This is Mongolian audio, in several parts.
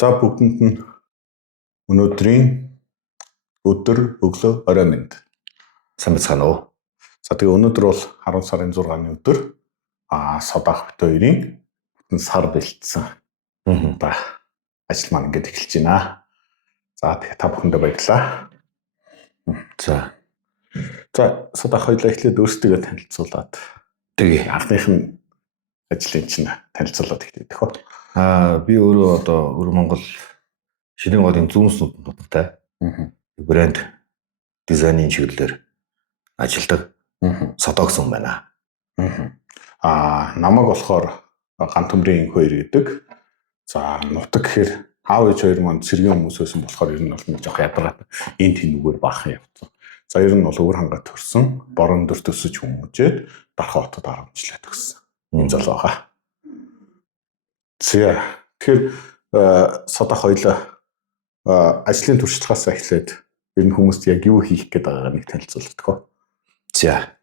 За бүгдэнд нь өнөөдрийн өдөр өглөө орой мэнд. Сайн байна уу? За тэгээ өнөөдөр бол 10 сарын 6-ны өдөр Содах бит хоёрын бүтэн сар бэлдсэн. Ба ажил маань ингээд эхэлж байна. За тэгээ та бүхэндээ баярлалаа. За Содах хоёлаа эхлээд өөрсдөө танилцуулаад тэгээ анхных нь ажлын чинь танилцуулаад эхлэв хөө. Би өөрөө одоо Өр Монгол Ширийн голын зүүн нутагтай брэнд дизайнын чиглэлээр ажилладаг Содогс хүн байна. Намайг болохоор Ган төмрийн инх хоёр гэдэг. За нутаг гэхээр аав ээж хоёр маань цэргийн хүмүүс байсан болохоор ер нь бол нэг жоох ядаргаад энэ тэнүүгээр баахан явцсан. За ер нь бол өвөр хангаа төрсөн, борон дөр төсөж хүмүүжээд Дархан хотод 10 жилээ төгссөн. Энэ залуу байгаа. Тэгэхээр Содах хоёлаа ажлын туршлагаас эхлээд ер нь хүмүүст яг юу хийх гээд байгаагаа нэг танилцуулдаг хөө. За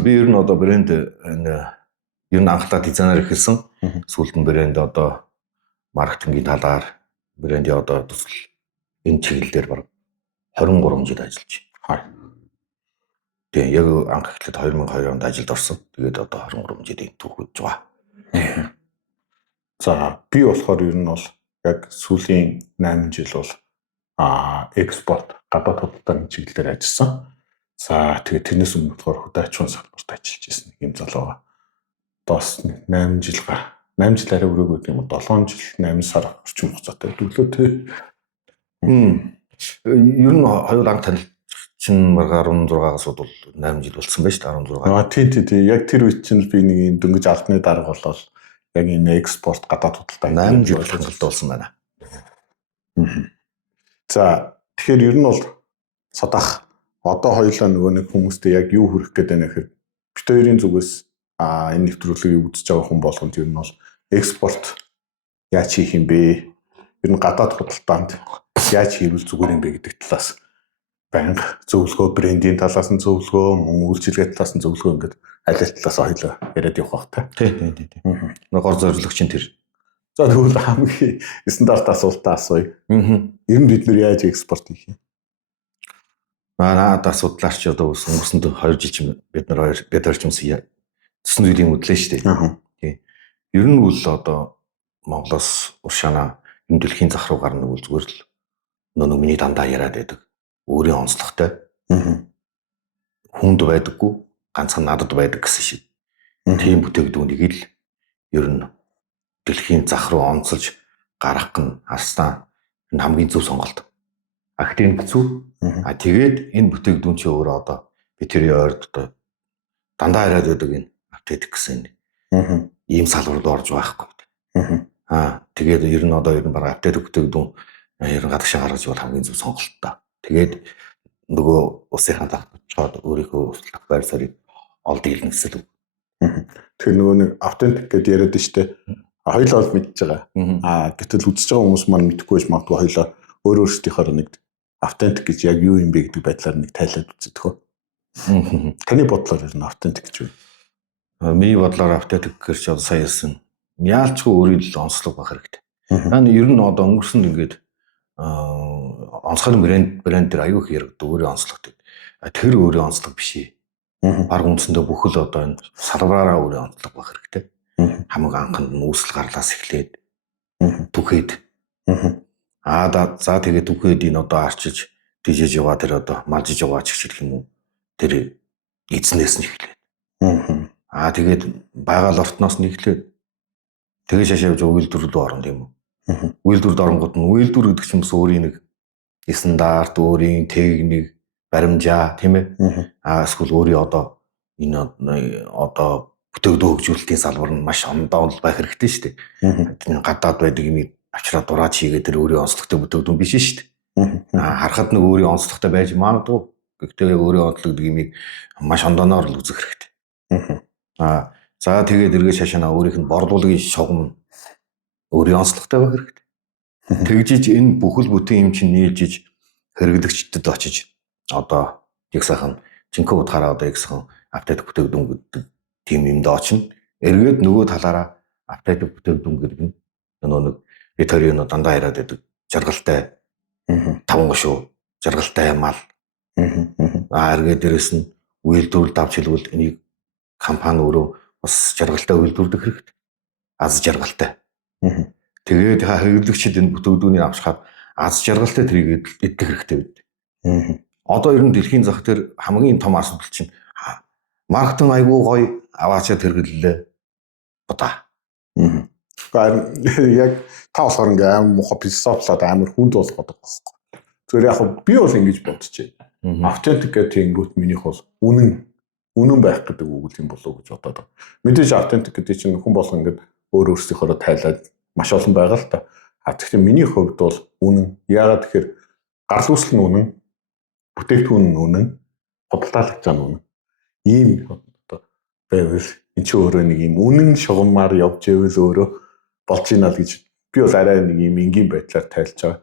би ер нь одоо брэнд энэ ер нь анхлаа дизайнер эхэлсэн. Сүүлд нь брэнд одоо маркетингийн талаар брендийн одоо төсөл энэ чиглэлээр баг 23 жил ажиллаж байна. Тэгээ яг анх эхлээд 2002 онд ажилд орсон. Тэгээд одоо 23 жилийн түүхэж байгаа. За би болохоор ер нь бол яг сүүлийн 8 жил бол экспорт гадаад худалдааны чиглэлээр ажилласан. За тэгээд тэрнээс өмнө болохоор хөдөө аж ахуйн салбарт ажиллаж байсан юм залуу байгаа. Доос 8 жил арай өрөөгөө юм уу 7 жил 8 сар орчим хугацаатай өглөө тий. Ер нь хоёул анх танил чинь баг 16-аас бол 8 жил болсон байж та 16. Тий. Яг тэр үед чинь би нэг юм дөнгөж алтны дарга болол яг энэ экспорт гадаад худалдааны 8 жил худалдуулсан байна. За тэгэхээр ер нь бол Содах одоо хоёулаа нөгөө нэг хүмүүстэй яг юу хүрэх гээд байна гэхээр бит хоёрын зүгээс энэ нэвтрүүлгийг үзэж байгаа хүн болгонд ер нь бол экспорт яаж хийх юм бэ? Ер нь гадаад худалдаанд яаж хийвэл зүгээр юм бэ гэдэг талаас банк зөвлөгөө, брендийн талаас нь зөвлөгөө, мөн үйлчилгээ талаас нь зөвлөгөө ингээд аль талаас хоёулаа яриад явах бах та. Тий. Гол зорилго чинь тэр. За тэгвэл хамгийн стандарт асуултаа асууя. Ер нь бид нэр яаж экспорт хийх юм? Наад асуудлаар ч одоо өнгөрсөнд 2 жил чинь бид хоёр ч юмсан төсөв зүйлийн хөдлөө шүү дээ. Тий. Ер нь бол одоо Монголоос уршаана энэ дэлхийн зах руу гарна гэвэл зүгээр л нөгөө миний дандаа яриад байдаг. Өөрийн онцлогтой. Хүнд байдаггүй, ганцхан надад байдаг гэсэн шиг. Тийм бүтээгдэхүүнийг л ер нь дэлхийн зах руу онцолж гаргах нь харснаа энэ хамгийн зөв сонголт. Актийн хэцүү. Тэгээд энэ бүтээгдэхүүн чи өөрөө одоо би тэрийн ойрд одоо дандаа яриад байдаг энэ апдейт гэсэн ийм салбарт орж байхгүй. Тэгээд ер нь одоо баг апдейт бүтээгдэхүүн ер нь гадагшаа гаргаж бол хамгийн зөв сонголт та. Тэгээд нөгөө усынхаа давтчаад өөрийнхөө услах байр суурийг олд ирнэ гэсэн үг. Тэр нөгөө нэг автентик гэдээ яриад штэ. Хоёулаа бол мэдж байгаа. Гэтэл үзэж байгаа хүмүүс маань мэдэхгүй байж магадгүй хоёулаа өөрсдийнхөө нэг автентик гэж яг юу юм бэ гэдэг байдлаар нэг тайлаад үздэг хөө. Таны бодлоор ер нь автентик гэж юу? Миний бодлоор автентик гэж одоо сая хэлсэн. Яалчгүй өөрийн л онцлог байх хэрэгтэй. Наа ер нь одоо өнгөрсөнд ингээд онцгой брэнд дээр аюу их яригддаг өөрийн онцлогтой. Тэр өөрийн онцлог биш ээ. Баг үндсэндээ бүхэл одоо энэ салбараараа өөрийн онцлог байх хэрэгтэй. Хамаг анханд нь үүсэл гарлаас эхлээд түхэд. За тэгээд түхэд энэ одоо арчиж дижиж яваа тэр одоо малжиж яваа ч гэх юм уу. Тэр эзнээс нь эхлээд. Тэгээд байгаль ортноос нь эхлээд тэгээд шашаа явж үйлдвэр рүү орно тийм үү. Үйлдвэрд оронгууд нь үйлдвэр гэдэг чинь бас өөрийн нэг стандарт, өөрийн техник, баримжаа тийм ээ. Эсвэл өөрийн одоо энэ одоо бүтээгдэхүүн хөгжүүлэлтийн салбар нь маш ондоо байх хэрэгтэй шүү дээ. Гадаад байдаг юм авчраад дураач хийгээд тэр өөрийн онцлогтой бүтээгдэхүүн биш шүү дээ. Харахад нэг өөрийн онцлогтой байж магадгүй. Гэхдээ өөрийн онцлог гэдэг юмыг маш ондооноор л үзэх хэрэгтэй. За тэгээд эргэж шашаана өөрийнх нь борлуулагын шугам өөрийн онцлогтой байх хэрэгтэй. Тэгжиж энэ бүхэл бүтэн юм чинь нийлжиж хэрэглэгчдэд очиж одоо яг сайхан жинхэнэ утгаараа одоо яг сайхан апдейт бүтээгдэхүүн гэдэг тийм юмд очино. Эргээд нөгөө талаараа апдейт бүтээгдэхүүн гэдэг нь нөгөө нэг бид хоёр нь дандаа яриад байдаг. Жаргалтай таван гошуу, жаргалтай мал. Эргээ дээрэс нь үйлдвэрлэлд авч хэлбэл энийг компани өөрөө бас жаргалтай үйлдвэрлэх хэрэгтэй. Аз жаргалтай. Тэгээд хэрэглэгчид энэ бүтээгдэхүүнийг авчхаад аз жаргалтай тэрийг идэх хэрэгтэй бид. Одоо ер нь дэлхийн зах дээр хамгийн том асуудал чинь маркетинг айгүй гоё аваачаад хэрэглэлээ. Удаа. Яг та болохоор ингээм амар муухай философлоод амар хүнд болгоод байгаа байхгүй. Зүгээр яг би бол ингэж бодчихъя. Authentic гэх тэнгүүт минийх бол үнэн байх гэдэг үг юм болов уу гэж бодоод байна. Мэдээж authentic гэдэг чинь хүн болго ингээд өөр өөрсдийнхөө тайлаад маш олон байгаа л та. Гэхдээ миний хувьд бол үнэн. Яагаад тэгэхээр гарал үүсэл нь үнэн, бүтээгдэхүүн нь үнэн, худалдаалагч нь үнэн. Ийм одоо байвал энэ ч өөрөө нэг юм үнэн шугамар явж ивэл өөрөө болж ийна л гэж би бол арай нэг юм энгийн байдлаар тайлж байгаа.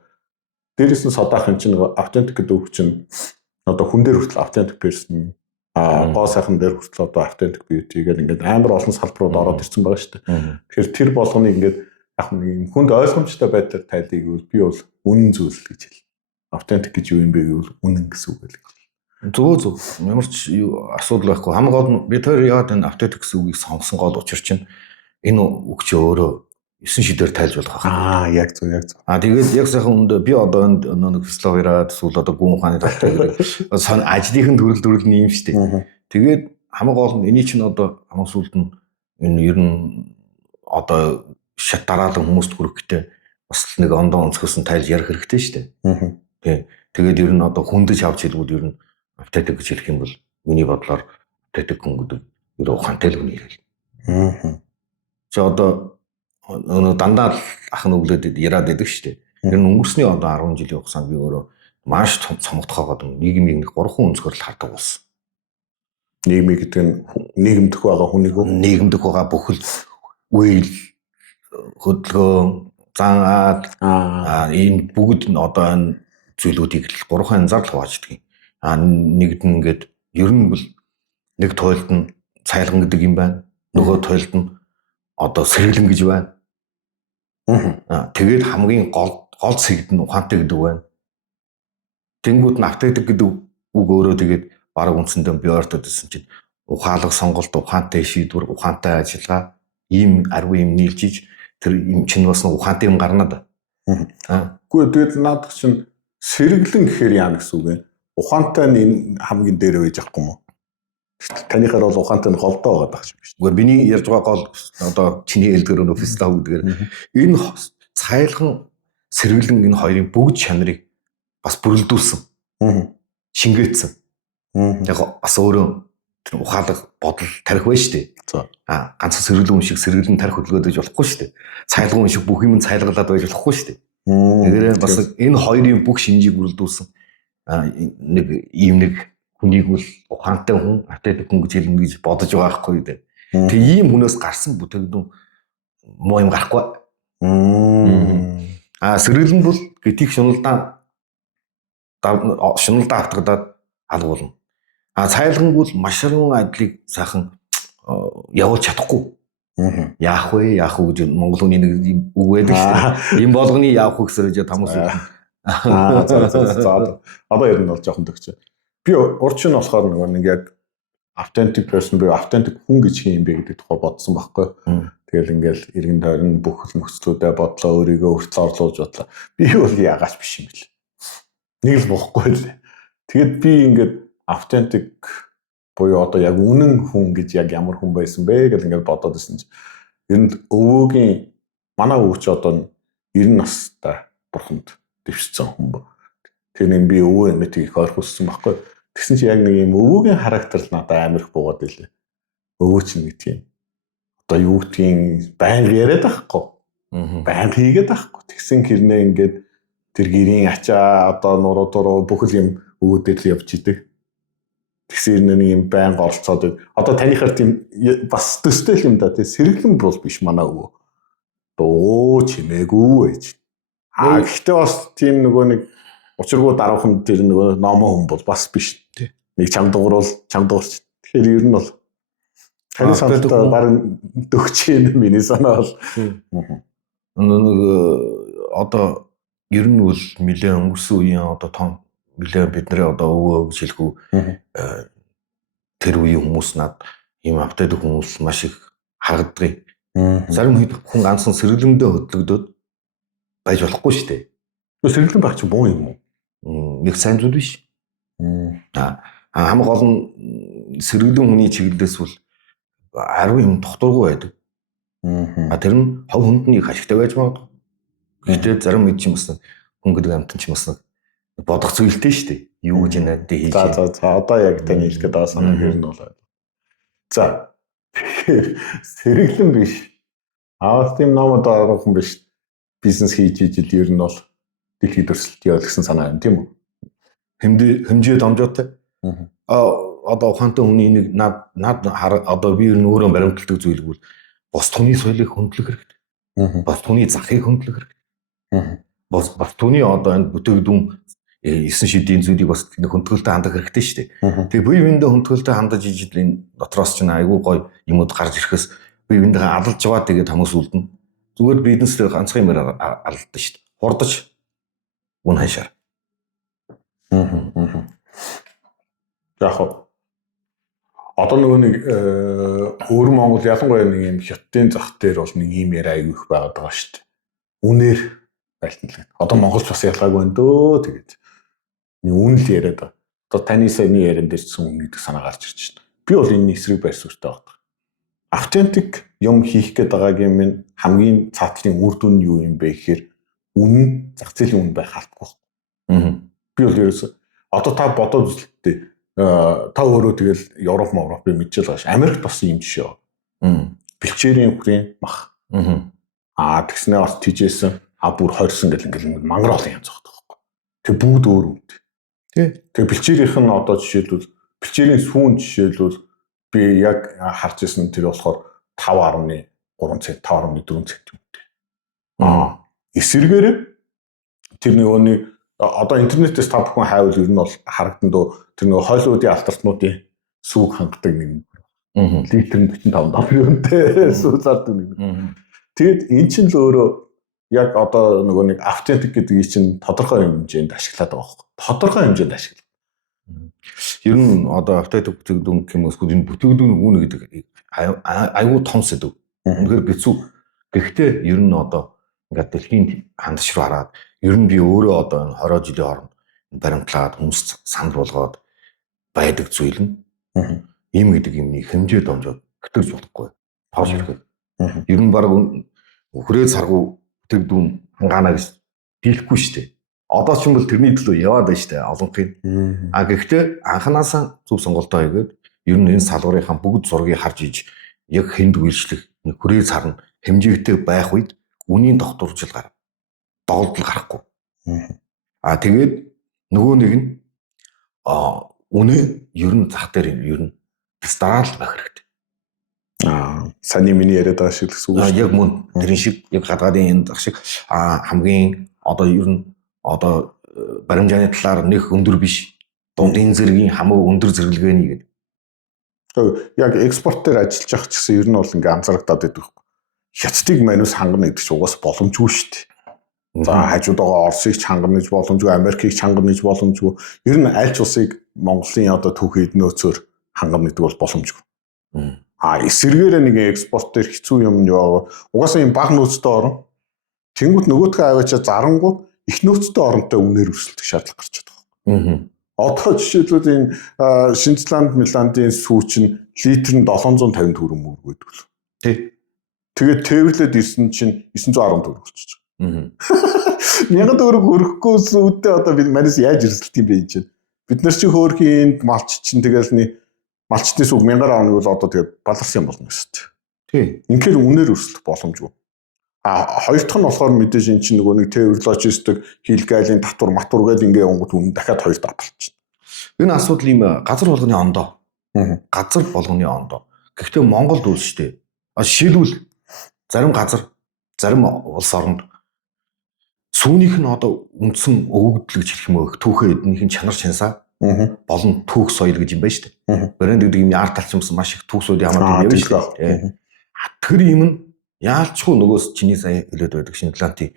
Дээрээс нь содаахан чинь authentic гэдэг үг чинь одоо хүн дээр хүртэл authentic person гоо сайхан дээр хүртэл одоо authentic beauty гэдэг ингээд амар олон салбарууд ороод ирсэн байгаа шүү дээ. Тэгэхээр тэр болгоныг ингээд яг нэг юм хүнд ойлгомжтой байдлаар тайлхийг би бол үнэн зүйл гэж хэл. Authentic гэж юу юм бэ гэвэл үнэн гэсэн үг л. Зөв. Ямар ч асуудал байхгүй. Хамгийн гол нь бид хоёр яагаад энэ authentic гэсэн үгийг сонгосон гол учир чинь энэ үг чи өөрөө 9 шидээр тайлж болох байх. Яг зөв. Тэгээд яг сайхан өндөө би одоо нэг философиараа эсвэл одоо гүн ухааны талтай гэдэг сон ажлынхын төрөл нь юм шүү дээ. Тэгээд хамгийн гол нь эний чинь одоо хамгийн сүүлд нь энэ ер нь одоо шат дараалан хүмүүст хүрэхтэй бас нэг ондоо өнцгөөс нь тайлж ярих хэрэгтэй шүү дээ. Тэгээд ер нь одоо хүндэж авч хэлбэл ер нь authentic гэж хэлэх юм бол миний бодлоор authentic хүн гэдэг ер ухаантай л хүн ирэл. За одоо дандаа ах нь өглөөд яриад байдаг шүү дээ. Тэр нь өнгөрсний одоо 10 жилийн хугацаанд би өөрөө маш цомогдохоод нийгмийн нэг 3 өнцгөр л хардаг болсон. Нийгмийг гэдэг нь нийгэмдэх байгаа хүнийг нийгэмдэх байгаа бүхэл үйл хөдөлгөөн зан энэ бүгд нь одоо энэ зүйлүүдийг л 3 янзаар л хуваачдаг. Нэгд нь ингээд ер нь бол нэг туйлд нь цайлган гэдэг юм байна. Нөгөө туйлд нь одоо сэргэлэн гэж байна. Тэгээд хамгийн гол сэгд нь ухаантай гэдэг байна. Тэнгүүд нь authentic гэдэг үг өөрөө тэгээд бараг үндсэндээ би ойртоод ирсэн чинь ухаалаг сонголт, ухаантай шийдвэр, ухаантай ажиллагаа ийм аргүй юм нийлжиж тэр юм чинь бас ухаантай юм гарна да. Үгүй тэгээд наадах чинь сэргэлэн гэхээр яа гэсэн үг вэ? Ухаантай нь хамгийн дээр байж байхгүй юм уу? Танихаар бол ухаантай нь голдоо байгаа даа юм шүү. Үгүй миний ярьж байгаа гол одоо чиний хэлдгэр нөө философи гэдгээр энэ цайлхан сэргэлэн энэ хоёрын бүгд чанарыг бас бүрэлдүүлсэн. Шингээсэн. Яг бас өөрөө тэр ухаалаг бодол тарих байна шүү дээ. Ганцхан сэргэлэн шиг сэргэлэн тарих хөдөлгөөд байж болохгүй шүү дээ. Цайлган шиг бүх юм цайлгалаад байж болохгүй шүү дээ. Тэгэхээр бас энэ хоёрын бүх шинжийг бүрэлдүүлсэн нэг ийм нэг хүнийг бол ухаантай хүн, authentic хүн гэж хэлнэ гэж бодож байгаа байхгүй дээ. Тэг ийм хүнээс гарсан бүтээгдэхүүн муу юм гарахгүй. Сэргэлэн бол гэдгийг шуналдаа автагдаад алгуулна. Цайлган бол маш олон ажлыг сайхан явуулж чадахгүй. Яах вэ гэж Монгол хүний нэг үг байдаг шүү дээ. Ийм болгоны яах вэ гэсээр тамус. Одоо ер нь бол жоохон төгч. Би урчин болохоор нэг яг authentic person би authentic хүн гэж юм бэ гэдэг тухай бодсон байхгүй. Тэгэл ингээл эргэн тойрон бүх нөхцлүүдэд бодлоо өөрийгөө хүртэл орлуулж бодлоо. Би бол яагаач биш юм бэл. Нэг л бохгүй л. Тэгэд би ингээд authentic буюу одоо яг үнэн хүн гэж яг ямар хүн байсан бэ гэж ингээд бодоод ирсэн чинь ер нь өвөөгийн манай өвч одоо 90 настай бурханд дэвшсэн хүн ба. Тэр нэг би өвөө эмэтийг их ойрхуулсан байхгүй. Тэгсэн чи яг нэг юм өвөөгийн характер л надад амар их буугаад ирлээ. Өвөө чинь гэдэг юм. Одоо юу гэдгийг байнга яриад байхгүй. Байнга хийгээд байхгүй. Тэгсэн хэрнээ ингээд тэр гэрийн ачаа одоо нуруу дуруу бүхэл юм өвөөдөө л явж идэг. Тэгсэн нэг юм байнга оролцоод одоо танихаар тийм бас төстэй юм да тий сэргэлэн бол биш манай өвөө. Оо чимээгүй ээж. Гэхдээ бас тийм нөгөө нэг учиргүй даруухан тэр нөгөө номоо хүн бол бас биш тий. Нэг чам дуурал чам дуурч. Тэгэхээр ер нь бол таны санаатаа барин дөгч юм миний санаа бол. Нэг одоо ер нь бол нэлээд өнгөрсөн үеийн одоо том нэлээд бидний одоо өвөө гэж хэлэх үү тэр үеийн хүмүүс над ийм автодаг хүмүүс маш их харагддаг. Зарим хүн ганцхан сэргэлэндээ хөдлөгдөд байж болохгүй шүү дээ. Сэргэлэн байх чинь муу юм уу? Нэг сайн зүйл биш. Хамгийн гол нь сэргэлэн хүний чиглэлээс бол 10 юм докторгүй байдаг. Тэр нь хов хүндний ашигтай байж магадгүй. Гэхдээ зарим үед ч юм бас хүн гэдэг амтан ч бас бодох зүйлтэй шүү дээ. Юу гэж надад хийж. За одоо яг тань хэлгээд байгаа санаа ер нь болоо. За сэргэлэн биш. Тийм номод орхон биш. Бизнес хийж ижил ер нь бол дэлхийд өрсөлдөж явах гэсэн санаа юм тийм үү? Хэмжээ дамжаатай. Одоо ухаантай хүний нэг над одоо би ер нь өөрөө баримталдаг зүйл бол бос түүний соёлыг хөндлөх хэрэгтэй. Бос түүний захыг хөндлөх хэрэгтэй. Бос түүний одоо энэ бүтээгдэхүүн 9 шидийн зүйлийг бас хөндлөлтөд хандах хэрэгтэй шүү дээ. Тэгээ бие биендээ хөндлөлтөд хандаж ижил энэ дотроос ч айгүй гоё юмуд гарч ирэхээс бие биендээ алалж яваа тэгээд хүмүүс үлдэнэ. Зүгээр бизнесээр ганцхан юмар алдсан шүү дээ. Хурдаж үн хашаар. Яг одоо нөгөө нэг өөр Монгол ялангуяа нэг юм хятадын зах дээр бол нэг юм яриа аягүй их байгаад байгаа шүү дээ. Үнээр байлтналаа. Одоо Монголч бас ялгаагүй байна дөө тэгээд. Нэг үн л яриад байгаа. Одоо таны саяны яриан дээр ч үн гэдэг санаа гарч ирж байна. Би бол энэ эсрэг байр суурьтай байна. Автентик юм хийх гээд байгаагийн минь хамгийн цаатлын үр дүн нь юу юм бэ гэхээр үнэн зах зээлийн үн байх албагүй. Би бол ерөөсөө одоо та бодоод үзлээ. Та өөрөө тэгэл Европ би мэдчихэл байгаа ш. Америкт бас юм жишээ байна. Бэлчээрийн хүрийн мах. Тэгснээ бас тижээсэн бүр хорьсон гэл ингээл мангар олон янз байгаа байхгүй. Тэг бүгд өөр үнд. Тэг бэлчээрийнх нь одоо жишээлбэл бэлчээрийн сүүн жишээлбэл би яг харж ирсэн тэр болохоор 5.3 цент 5.4 цент үнэтэй. Эсвэргээр тэр нөгөөний одоо интернетээс та бүхэн хайвал ер нь бол харагдан дөө тэр нөгөө хойлоодын алтартнуудын сүүг хангадаг нэг литр нь 45 доллартай сүү зардаг нэг. Тэгэд эн чинь л өөрөө яг одоо нөгөө нэг автентик гэдгийг чинь тодорхой хэмжээнд ашиглаад байгаа байхгүй. Тодорхой хэмжээнд ашиглав. Ер нь одоо автентик бүтээгдэхүүн гэмээс энэ бүтээгдэхүүн үүнэ гэдэг аюу том сэдв. Үнэхээр хэцүү. Гэхдээ ер нь одоо ингээд дэлхийн хандш руу хараад ер нь би өөрөө одоо 20 жилийн хооронд баримтлаад хүмүүст санал болгоод байдаг зүйл нь ийм гэдэг юмний хэмжээ домжоод хөтөлж болохгүй. Тоош ирэхэд. Ер нь баг хүрээ саргуу бүтээгдэхүүн хангаана гэж дийлэхгүй шүү дээ. Одоо ч юм бол тэрний төлөө яваад байна шүү дээ олонхын. Гэхдээ анханасаа зөв сонголтоо хийгээд ер нь энэ салбарынхаа бүгд зургийг харж иж яг хэнд үйлчлэх хүрээ сарна хэмжээтэй байх үед үнийн докторжил гарав. Доолдол гарахгүй. Тэгээд нөгөө нэг нь үнэ ер нь зах дээр ер нь дараалал байх хэрэгтэй. Саний миний яриад байгаа шиг гэсэн үг. Яг мөн тэрэн шиг яг гадаадын энэ зах шиг хамгийн одоо ер нь одоо баримжааны талаар нэг өндөр биш. Дундын зэргийн хамаг өндөр зэрэглэгээний гэдэг. Яг экспорт дээр ажиллаж байгаа ч гэсэн ер нь бол ингээм анзаарагдаад байдаг. Хятадыг манус хангана гэдэг чинь угаас боломжгүй шүү дээ. За хажууд байгаа Оросыг ч хангана гэж боломжгүй, Америкийг ч хангана гэж боломжгүй. Ер нь аль ч улсыг Монголын одоо түүхийд нөөцөөр хангана гэдэг бол боломжгүй. Эсвэргээр нэг экспорт дээр хэцүү юм яваа. Угаасаа юм баг нөөцтэй орн. Тэнгүүт нөгөөдхөө аваачаа зарангууд их нөөцтэй оронтой үнээр өрсөлдөх шаардлага гарч байгаа. Одоо жишээлбэл энэ Шинзланд, Миландын сүү чинь литр нь 750 төгрөг мөргөөд өглөө. Тэгээд тээвэрлээд ирсэн чинь 910 төгрөг болчихж байгаа. 1000 төгрөг өрөхгүй сүүдээ одоо бид манайс яаж өрсөлдөх юм бэ энэ чинь. Бид нар чи хөөрхийн малч чинь тэгэл малчтны сүг 1000-аар авна бол одоо тэгээд баларсан юм болно шүү дээ. Инхээр үнээр өрсөлдөх боломжгүй. Хоёр дахь нь болохоор мэдээж эн чинь нөгөө нэг тээвэр логистик, хилгайлын татвар, матвар гэдэг ингээ онгод үнэ дахиад хоёр давталж байна. Энэ асуудал юм газар болгоны ондоо. Газар болгоны ондоо. Гэхдээ Монголд үл шүү дээ. Жишээлбэл зарим газар, зарим улс оронд сүүнийх нь одоо үндсэн өгөгдөл гэж хэлэх юм уу? Түүхээ эднийхэн чанар чансаа болон түүх соёл гэж юм байна шүү дээ. Брэнд гэдэг юм арт талчмсан маш их түүх соёлын хамаатай юм шүү дээ. Тэр юм нь яалчгүй нөгөөс чиний сая хэлээд байдаг Шинзландын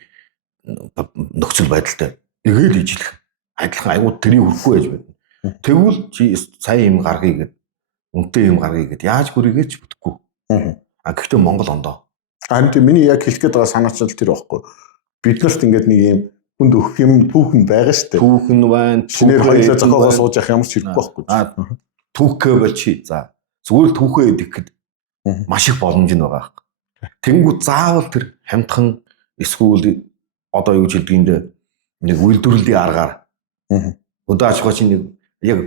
нөхцөл байдалтай эгээл ижилэх адилхан айгуу тэрийг хүрхгүй байж байна. Тэгвэл чи сая юм гаргая гэд үнтэй юм гаргая гэд яаж гүрийгээч бүтэхгүй. Гэхдээ Монгол ондоо. Харин тийм миний яг хэлэх гээд байгаа санаачил тэр байхгүй. Бид нарт ингээд нэг юм хүнд өгөх юм түүхэн байгаа шүү дээ. Түүхэн байна. Шинээр хоёулаа зохиогоо сууж явах ямар ч хэрэггүй байхгүй. Түүхээ болчих. За зүгээр л түүхээ идэхэд маш их боломж нь байгаа хэрэг. Тэнгүүд заавал тэр хамтхан эсвэл одоо юу гэж хэлдгийг нэг үйлдвэрлэлийн аргаар өдөө аж ахуй чинь нэг яг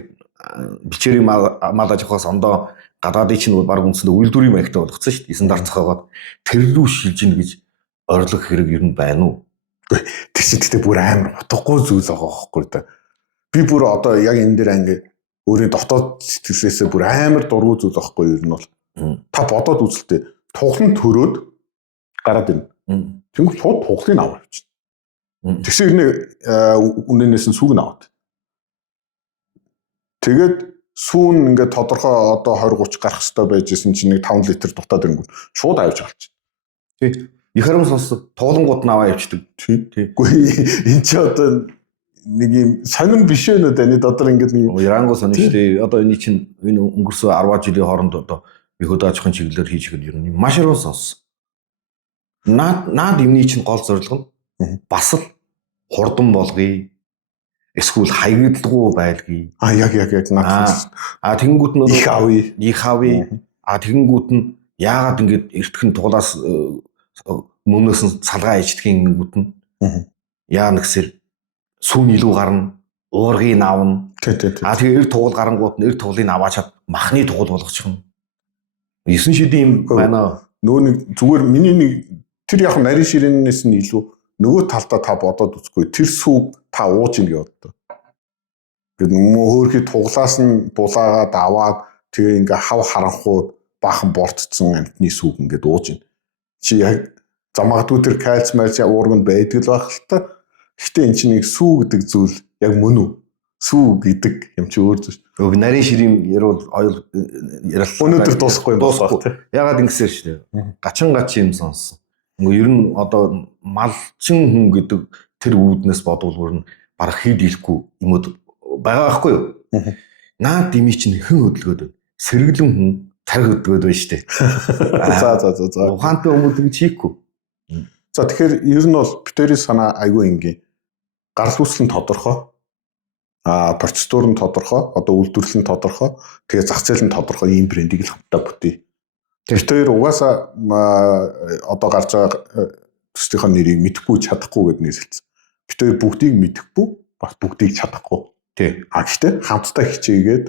бичээрийн мал аж ахуйс ондоо гадаадын чинь баг үндсэндээ үйлдвэрийн маягтай болгоцсон шүү дээ. Стандартцохоогоод тэр рүү шилж ийн гэж орилох хэрэг ер нь байна уу? Тэр чинь тэгтээ бүр амар утгагүй зүйл байгаа байхгүй да. Би бүр одоо яг энэ дээр анги өөрийн дотоод сэтгэлээсээ бүр амар дургүй зүйл байхгүй ер нь бол. Та бодоод үзэлтэй туглан төрөөд гараад ирнэ. Тэнгүүт шууд туглыг аваа явчихна. Тэгсэн ирнэ үнэнээс нь сүг наваад. Тэгээд сүүн ингээд тодорхой одоо 20 30 гарах хэрэгтэй байжсэн чинь нэг 5 литр дутаад ирэнгүүт шууд авч авчих. Тий. Их харамс сонсдог туулангууд нь аваа явчихдаг. Тий. Үгүй энэ чи одоо нэг юм сонирн биш вэ нэ дотор ингээд нэг Ирангу сонирн шүү дээ. Одоо энэ чинь энэ өнгөрсөн 10 жилийн хооронд одоо их өдөө аж ахуйн чиглэлээр хийж гэл ер нь маш ирүүн сонссон. Наад юмний чинь гол зорилго нь бас л хурдан болгоё. Эсвэл хаягдлаггүй байлгий. Яг надад. Тэгэнгүүт нь их авъя. Тэгэнгүүт нь яагаад ингэж эртхэн туулаас мөнөөс нь салгаа ижтгэхийн гингүүт нь яа нэгсэр сүүн илүү гарна, уургийг авна. Тэгээ эр тугал гарангууд нь эр туглыг аваачаад махны тугал болгочихно. 9 шидийн юм байна. Нөгөө нэг зүгээр миний нэг тэр яг нарийн ширээнээс нь илүү нөгөө талдаа та бодоод үзгүй тэр сүг та ууж ийн гэдэг. Гэт хөөрхий туглаас нь дулаагаад аваад тэгээ ингээ хав харанхууд баахан борцсон амтны сүг ингээд ууж ийн. Чи яг замаадгүй тэр кальци уурганд байдаг л байх л та. Гэхдээ эн чинь нэг сүү гэдэг зүйл яг мөн үү? Сүү гэдэг юм чи өөр зүйл. Өө нарийн ширийн ярил ярил өнөөдөр дуусахгүй юм байна. Ягаад ингэсээр шүү дээ. Гачин юм сонссон. Ер нь одоо малчин хүн гэдэг тэр үүднээс бодвол нь барах хэд ирэхгүй юмуд байгаа байхгүй юу? Наад дими чинь хэн хөдөлгөөд вэ? Сэргэлэн хүн тариг хөдөлгөөд байна шүү дээ. За. Ухаантай хүмүүс гэж хийхгүй. За тэгэхээр ер нь бол битэрийн санаа айгүй ингийн гарал үүсэл нь тодорхой. Процедур нь тодорхой, одоо үйлдвэрлэл нь тодорхой, тэгээ зах зээл нь тодорхой ийм брендийг л хамтдаа бүтээе. Тэр угаасаа одоо гарч байгаа төслийнхөө нэрийг мэдэхгүй чадахгүй гэдээ нэрлэлсэн. Бид хоёр бүгдийг мэдэхгүй, бас бүгдийг чадахгүй. Тий. Гэхдээ хамтдаа хичээгээд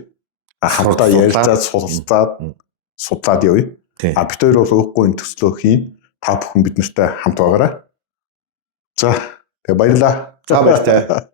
хамтдаа ярилцаад судлаад явъя. Бид хоёр бол өөхгүй энэ төслөө хийн. Та бүхэн бид нартай хамт байгаарай. За, тэгээ баярлалаа. За баярлалаа.